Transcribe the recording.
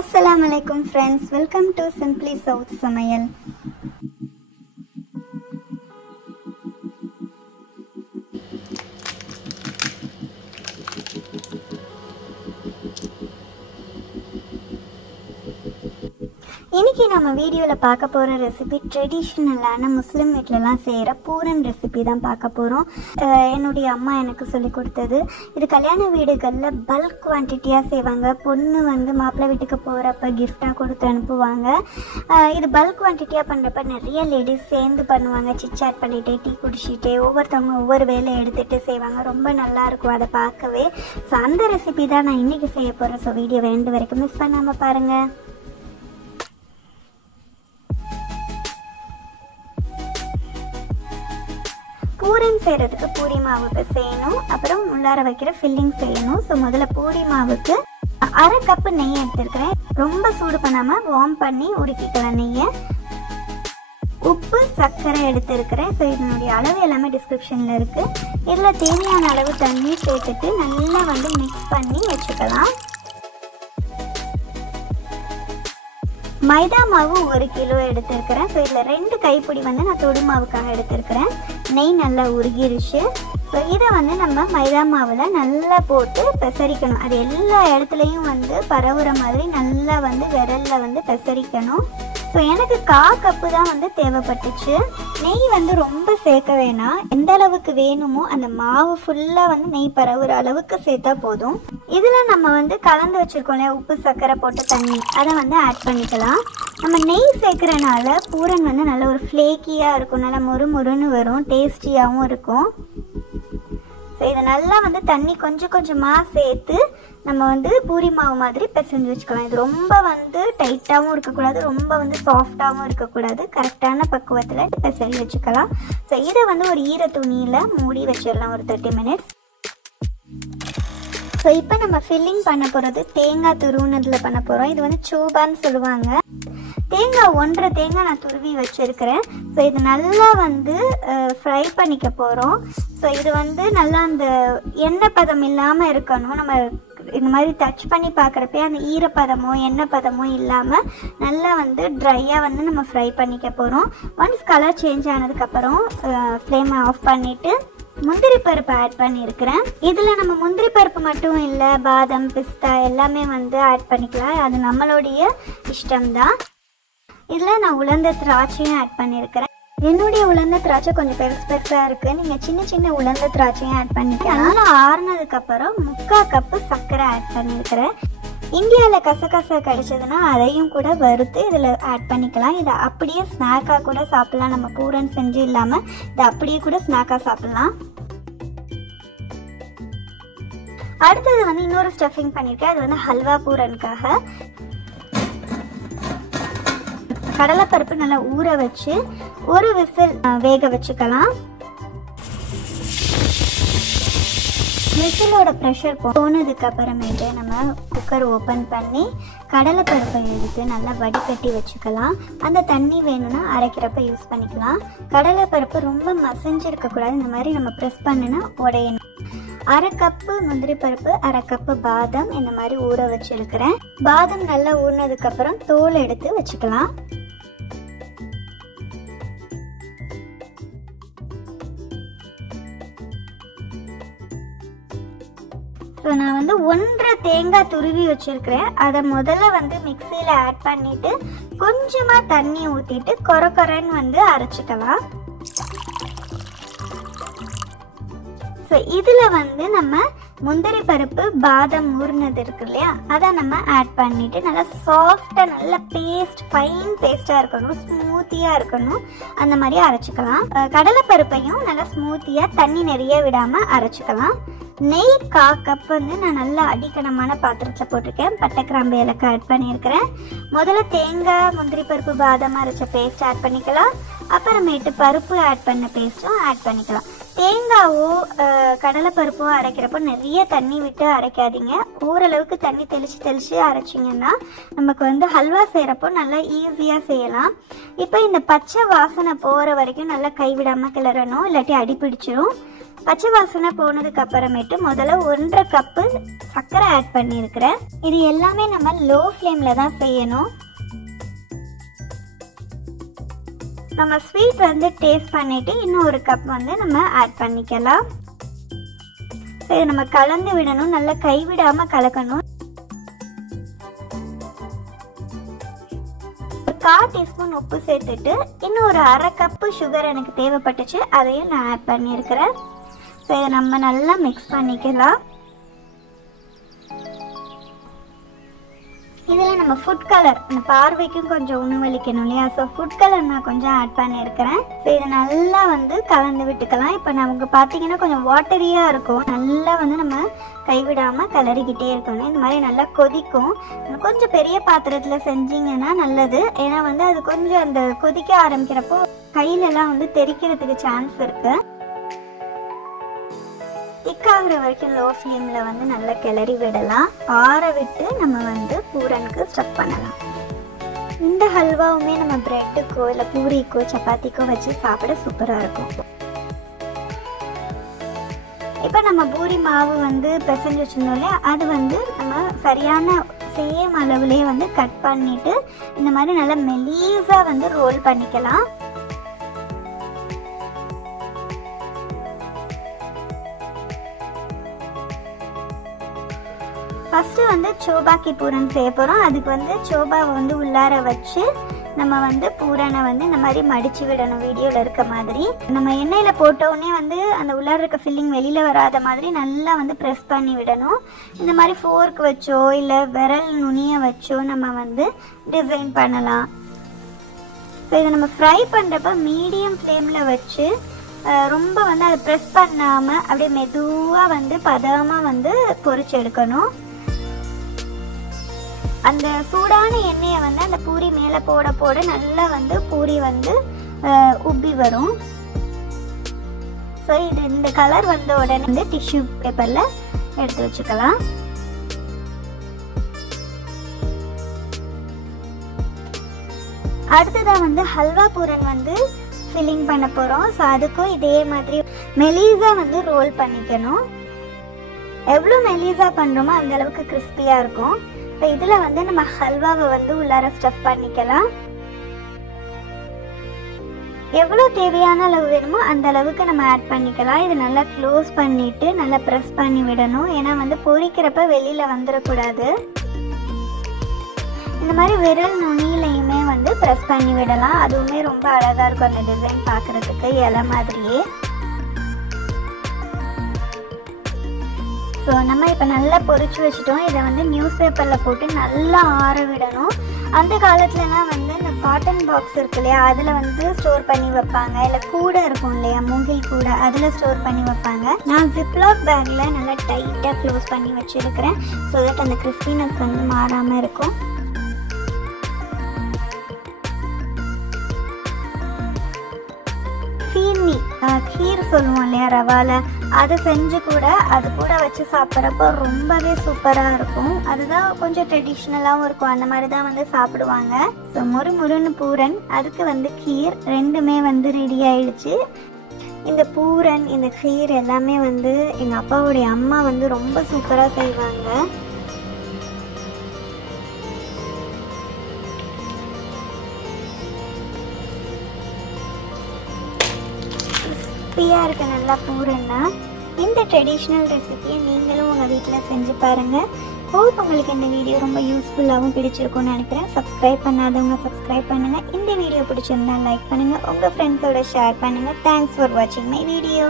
Assalamu alaikum friends, welcome to Simply South Samayal. இன்னைக்கு நம்ம வீடியோல பார்க்க போற ரெசிபி ட்ரெடிஷனலான முஸ்லிம் வீட்லலாம் செய்யற பூரன் ரெசிபி தான் பார்க்க போறோம். என்னுடைய அம்மா எனக்கு சொல்லி கொடுத்தது. இது கல்யாண வீடுகள்ல பல்க் குவான்டிட்டியா செய்வாங்க. பொண்ணு வந்து மாப்பிள்ளை வீட்டுக்கு போறப்ப கிஃப்டா கொடுத்து அனுப்புவாங்க. இது பல்க் குவான்டிட்டியா பண்றப்ப நிறைய லேடிஸ் சேர்ந்து பண்ணுவாங்க. சிட்சாட் பண்ணிட்டு டீ குடிச்சிட்டு ஒவ்வொருத்தவங்க ஒவ்வொரு வேலை எடுத்துட்டு செய்வாங்க. ரொம்ப நல்லா இருக்கும் அதை பார்க்கவே. ஸோ அந்த ரெசிபி தான் நான் இன்னைக்கு செய்ய போறேன். ஸோ வீடியோ வேண்டு வரைக்கும் மிஸ் பண்ணாம பாருங்க. பூரன் செய்கிறதுக்கு பூரி மாவுக்கு செய்யணும், அப்புறம் உள்ளார வைக்கிற ஃபில்லிங் செய்யணும். ஸோ முதல்ல பூரி மாவுக்கு 1/2 கப்பு நெய் எடுத்துருக்கிறேன். ரொம்ப சூடு பண்ணாமல் வார்ம் பண்ணி உருக்கிக்கலாம் நெய்யை. உப்பு சர்க்கரை எடுத்துருக்கிறேன். ஸோ இதனுடைய அளவு எல்லாமே டிஸ்கிரிப்ஷனில் இருக்குது. இதில் தேவையான அளவு தண்ணி சேர்த்துட்டு நல்லா வந்து மிக்ஸ் பண்ணி வச்சுக்கலாம். மைதா மாவு 1 கிலோ எடுத்துருக்கிறேன். ஸோ இதில் 2 கைப்பிடி வந்து நான் தொடு மாவுக்காக எடுத்துருக்கிறேன். நெய் நல்லா உருகிருச்சு. ஸோ இதை வந்து நம்ம மைதா மாவில் நல்லா போட்டு பெசரிக்கணும். அது எல்லா இடத்துலையும் வந்து பரவுற மாதிரி நல்லா வந்து விரலில் வந்து பெசரிக்கணும். ஸோ எனக்கு 1/4 கப்பு தான் வந்து தேவைப்பட்டுச்சு. நெய் வந்து ரொம்ப சேர்க்க வேணாம். எந்த அளவுக்கு வேணுமோ அந்த மாவு ஃபுல்லாக வந்து நெய் பரவுற அளவுக்கு சேர்த்தா போதும். இதில் நம்ம வந்து கலந்து வச்சுருக்கோம் இல்லையா, உப்பு சர்க்கரை போட்டு தண்ணி, அதை வந்து ஆட் பண்ணிக்கலாம். நம்ம நெய் சேர்க்குறனால பூரன் வந்து நல்ல ஒரு ஃப்ளேக்கியாக இருக்கும், நல்லா மொறுமொறுன்னு வரும், டேஸ்டியாகவும் இருக்கும். ஸோ இதை நல்லா வந்து தண்ணி கொஞ்சம் கொஞ்சமாக சேர்த்து நம்ம வந்து பூரி மாவு மாதிரி பிசைஞ்சு வச்சுக்கலாம். இது ரொம்ப வந்து டைட்டாகவும் இருக்கக்கூடாது, ரொம்ப வந்து சாஃப்டாகவும் இருக்கக்கூடாது. கரெக்டான பக்குவத்தில் பிசைஞ்சு வச்சுக்கலாம். ஸோ இதை வந்து ஒரு ஈர துணியில் மூடி வச்சிடலாம் ஒரு 30 மினிட்ஸ். ஸோ இப்போ நம்ம ஃபில்லிங் பண்ண போகிறது தேங்காய் துருவுனதில் பண்ண போகிறோம். இது வந்து சோபான்னு சொல்லுவாங்க. தேங்காய் 1/2 தேங்காய் நான் துருவி வச்சுருக்கிறேன். ஸோ இது நல்லா வந்து ஃப்ரை பண்ணிக்க போகிறோம். ஸோ இது வந்து நல்லா அந்த எண்ணெய் பதம் இல்லாமல் இருக்கணும். நம்ம இந்த மாதிரி டச் பண்ணி பார்க்குறப்பே அந்த ஈரப்பதமோ எண்ணெய் பதமோ இல்லாமல் நல்லா வந்து ட்ரையாக வந்து நம்ம ஃப்ரை பண்ணிக்க போகிறோம். ஒன்ஸ் கலர் சேஞ்ச் ஆனதுக்கப்புறம் ஃப்ளேமை ஆஃப் பண்ணிவிட்டு முந்திரி பருப்பு ஆட் பண்ணியிருக்கிறேன். இதில் நம்ம முந்திரி பருப்பு மட்டும் இல்லை, பாதாம் பிஸ்தா எல்லாமே வந்து ஆட் பண்ணிக்கலாம். அது நம்மளுடைய இஷ்டம்தான். இதில் நான் உலர்ந்த திராட்சையும் ஆட் பண்ணியிருக்கிறேன். என்னுடைய உலர்ந்த திராட்சை கொஞ்சம் பெருசாக இருக்குது. நீங்கள் சின்ன சின்ன உலர்ந்த திராட்சையும் ஆட் பண்ணிக்கலாம். நல்லா ஆறுனதுக்கப்புறம் 3/4 கப்பு சர்க்கரை ஆட் பண்ணியிருக்கிறேன். இந்தியாவில் கசகசா கிடைச்சதுன்னா அதையும் கூட வறுத்து இதில் ஆட் பண்ணிக்கலாம். இதை அப்படியே ஸ்நாக்காக கூட சாப்பிட்லாம். நம்ம பூரன் செஞ்சு இல்லாமல் இதை அப்படியே கூட ஸ்நாக்காக சாப்பிட்லாம். அடுத்தது வந்து இன்னொரு ஸ்டஃபிங் பண்ணியிருக்கேன். அது வந்து ஹல்வா பூரனுக்காக கடலைப்பருப்பு நல்லா ஊற வச்சு ஒரு விசில் வேக வச்சுக்கலாம். விசிலோட ப்ரெஷர் போனதுக்கு அப்புறமேட்டு நம்ம குக்கர் ஓப்பன் பண்ணி கடலைப்பருப்பை எடுத்து நல்லா வடிகட்டி வச்சுக்கலாம். அந்த தண்ணி வேணும்னா அரைக்கிறப்ப யூஸ் பண்ணிக்கலாம். கடலைப்பருப்பு ரொம்ப மசிஞ்சிருக்கக்கூடாது. இந்த மாதிரி நம்ம ப்ரெஸ் பண்ணுனா உடையணும். 1/2 கப்பு முந்திரி பருப்பு, 1/2 கப்பு பாதாம் இந்த மாதிரி ஊற வச்சிருக்கிறேன். பாதாம் நல்லா ஊறினதுக்கப்புறம் தோல் எடுத்து வச்சுக்கலாம். ஸோ நான் வந்து 1/2 தேங்காய் துருவி வச்சுருக்கிறேன். அதை முதல்ல வந்து மிக்சியில் ஆட் பண்ணிவிட்டு கொஞ்சமாக தண்ணி ஊற்றிட்டு கொரன்னு வந்து அரைச்சிக்கலாம். ஸோ இதில் வந்து நம்ம முந்திரி பருப்பு பாதாம் ஊறினது இருக்கு இல்லையா, அதை நம்ம ஆட் பண்ணிவிட்டு நல்லா சாஃப்டாக நல்ல பேஸ்ட் ஃபைன் பேஸ்ட்டாக இருக்கணும், ஸ்மூத்தியாக இருக்கணும், அந்த மாதிரி அரைச்சிக்கலாம். கடலைப்பருப்பையும் நல்லா ஸ்மூத்தியாக தண்ணி நிறைய விடாமல் அரைச்சிக்கலாம். நெய் 1/4 கப் வந்து நான் நல்லா அடிக்கணமான பாத்திரத்தில் போட்டிருக்கேன். பட்டை கிராம்பு ஏலக்காய் ஆட் பண்ணியிருக்கிறேன். முதல்ல தேங்காய் முந்திரி பருப்பு பாதாம் அரைச்ச பேஸ்ட் ஆட் பண்ணிக்கலாம். அப்புறமேட்டு பருப்பு ஆட் பண்ண பேஸ்ட்டும் ஆட் பண்ணிக்கலாம். தேங்காவோ கடலைப்பருப்போ அரைக்கிறப்போ நிறைய தண்ணி விட்டு அரைக்காதீங்க. ஓரளவுக்கு தண்ணி தெளித்து அரைச்சிங்கன்னா நமக்கு வந்து ஹல்வா செய்கிறப்போ நல்லா ஈஸியாக செய்யலாம். இப்போ இந்த பச்சை வாசனை போகிற வரைக்கும் நல்லா கைவிடாமல் கிளறணும், இல்லாட்டி அடி பிடிச்சிரும். பச்சை வாசனை போனதுக்கு அப்புறமேட்டு முதல்ல 1.5 கப்பு சர்க்கரை ஆட் பண்ணியிருக்கிறேன். இது எல்லாமே நம்ம லோ ஃப்ளேமில் தான் செய்யணும். நம்ம ஸ்வீட் வந்து டேஸ்ட் பண்ணிட்டு இன்னும் 1 கப் வந்து நம்ம ஆட் பண்ணிக்கலாம். இதை நம்ம கலந்து விடணும், நல்லா கைவிடாம கலக்கணும். 1/4 டீஸ்பூன் உப்பு சேர்த்துட்டு இன்னும் ஒரு 1/2 கப்பு சுகர் எனக்கு தேவைப்பட்டுச்சு, அதையும் நான் ஆட் பண்ணியிருக்கிறேன். ஸோ இதை நம்ம நல்லா மிக்ஸ் பண்ணிக்கலாம். இதில் நம்ம ஃபுட் கலர், இந்த பார்வைக்கும் கொஞ்சம் உணவளிக்கணும் இல்லையா, ஸோ ஃபுட் கலர் நான் கொஞ்சம் ஆட் பண்ணியிருக்கிறேன். ஸோ இதை நல்லா வந்து கலந்து விட்டுக்கலாம். இப்போ நமக்கு பார்த்தீங்கன்னா கொஞ்சம் வாட்டரியாக இருக்கும், நல்லா வந்து நம்ம கைவிடாமல் கலரிக்கிட்டே இருக்கணும். இந்த மாதிரி நல்லா கொதிக்கும். கொஞ்சம் பெரிய பாத்திரத்தில் செஞ்சிங்கன்னா நல்லது, ஏன்னா வந்து அது கொஞ்சம் அந்த கொதிக்க ஆரம்பிக்கிறப்போ கையிலெல்லாம் வந்து தெறிக்கிறதுக்கு சான்ஸ் இருக்குது. திக்காகிற வரைக்கும் லோ ஃப்ளேமில் வந்து நல்லா கிளறி விடலாம். ஆற விட்டு நம்ம வந்து பூரனுக்கு ஸ்டஃப் பண்ணலாம். இந்த ஹல்வாவுமே நம்ம பிரெட்டுக்கோ இல்லை பூரிக்கோ சப்பாத்திக்கோ வச்சு சாப்பிட சூப்பராக இருக்கும். இப்போ நம்ம பூரி மாவு வந்து பிசைஞ்சு வச்சிருந்தோம் இல்லையா, அது வந்து நம்ம சரியான சேம் அளவுலேயே வந்து கட் பண்ணிட்டு இந்த மாதிரி நல்லா மெலீஸாக வந்து ரோல் பண்ணிக்கலாம். ஃபஸ்ட்டு வந்து சோபாக்கி பூரன் செய்ய போகிறோம். அதுக்கு வந்து சோபாவை வந்து உள்ளார வச்சு நம்ம வந்து பூரனை வந்து இந்த மாதிரி மடித்து விடணும், வீடியோவில் இருக்க மாதிரி. நம்ம எண்ணெயில் போட்டோடனே வந்து அந்த உள்ளார இருக்க ஃபில்லிங் வெளியில் வராத மாதிரி நல்லா வந்து ப்ரெஸ் பண்ணி விடணும். இந்த மாதிரி ஃபோர்க் வச்சோ இல்லை விரல் நுனியை வச்சோ நம்ம வந்து டிசைன் பண்ணலாம். ஸோ இதை நம்ம ஃப்ரை பண்ணுறப்ப மீடியம் ஃப்ளேமில் வச்சு ரொம்ப வந்து அதை ப்ரெஸ் பண்ணாமல் அப்படியே மெதுவாக வந்து பதமாக வந்து பொரிச்சு எடுக்கணும். அந்த சூடான எண்ணெயை வந்து அந்த பூரி மேலே போட போட நல்லா வந்து பூரி வந்து உப்பி வரும். ஸோ இது இந்த கலர் வந்த உடனே வந்து டிஷ்யூ பேப்பரில் எடுத்து வச்சுக்கலாம். அடுத்ததாக வந்து ஹல்வா பூரன் வந்து ஃபில்லிங் பண்ண போகிறோம். ஸோ அதுக்கும் இதே மாதிரி மெலீஸாக வந்து ரோல் பண்ணிக்கணும். எவ்வளோ மெலீஸாக பண்ணுறோமோ அந்த அளவுக்கு கிறிஸ்பியாக இருக்கும். இப்போ இதில் வந்து நம்ம ஹல்வாவை வந்து உள்ளார ஸ்டஃப் பண்ணிக்கலாம். எவ்வளோ தேவையான அளவு வேணுமோ அந்த அளவுக்கு நம்ம ஆட் பண்ணிக்கலாம். இது நல்லா க்ளோஸ் பண்ணிவிட்டு நல்லா ப்ரெஸ் பண்ணி விடணும், ஏன்னா வந்து பொரிக்கிறப்ப வெளியில் வந்துடக்கூடாது. இந்த மாதிரி விரல் நுனியிலையுமே வந்து ப்ரெஸ் பண்ணி விடலாம். அதுவுமே ரொம்ப அழகாக இருக்கும் அந்த டிசைன் பார்க்குறதுக்கு இலை மாதிரியே. ஸோ நம்ம இப்போ நல்லா பொரிச்சு வச்சுட்டோம். இதை வந்து நியூஸ் பேப்பரில் போட்டு நல்லா ஆற விடணும். அந்த காலத்துலலாம் வந்து இந்த காட்டன் பாக்ஸ் இருக்கு இல்லையா, அதில் வந்து ஸ்டோர் பண்ணி வைப்பாங்க. இல்லை கூடை இருக்கும் இல்லையா, மூங்கில் கூடை, அதில் ஸ்டோர் பண்ணி வைப்பாங்க. நான் ஜிப்லாக் பேக்கில் நல்லா டைட்டாக க்ளோஸ் பண்ணி வச்சுருக்கிறேன். ஸோ தட் அந்த கிறிஸ்பினஸ் வந்து மாறாமல் இருக்கும். சீனி கீர் சொல்லுவோம் இல்லையா, ரவால, அதை செஞ்சு கூட அது கூட வச்சு சாப்பிட்றப்போ ரொம்பவே சூப்பராக இருக்கும். அதுதான் கொஞ்சம் ட்ரெடிஷ்னலாகவும் இருக்கும், அந்த மாதிரி தான் வந்து சாப்பிடுவாங்க. ஸோ முறுமுறுன்னு பூரன், அதுக்கு வந்து கீர், ரெண்டுமே வந்து ரெடி ஆயிடுச்சு. இந்த பூரன் இந்த கீர் எல்லாமே வந்து எங்கள் அப்பாவுடைய அம்மா வந்து ரொம்ப சூப்பராக செய்வாங்க. கிறிஸ்பியாக இருக்க நல்லா பூரன்னா. இந்த ட்ரெடிஷ்னல் ரெசிபியை நீங்களும் உங்கள் வீட்டில் செஞ்சு பாருங்கள். ஹோப் உங்களுக்கு இந்த வீடியோ ரொம்ப யூஸ்ஃபுல்லாகவும் பிடிச்சிருக்கும்னு நினைக்கிறேன். சப்ஸ்கிரைப் பண்ணாதவங்க சப்ஸ்கிரைப் பண்ணுங்கள். இந்த வீடியோ பிடிச்சிருந்தா லைக் பண்ணுங்கள், உங்கள் ஃப்ரெண்ட்ஸோட ஷேர் பண்ணுங்கள். தேங்க்ஸ் ஃபார் வாட்சிங் மை வீடியோ.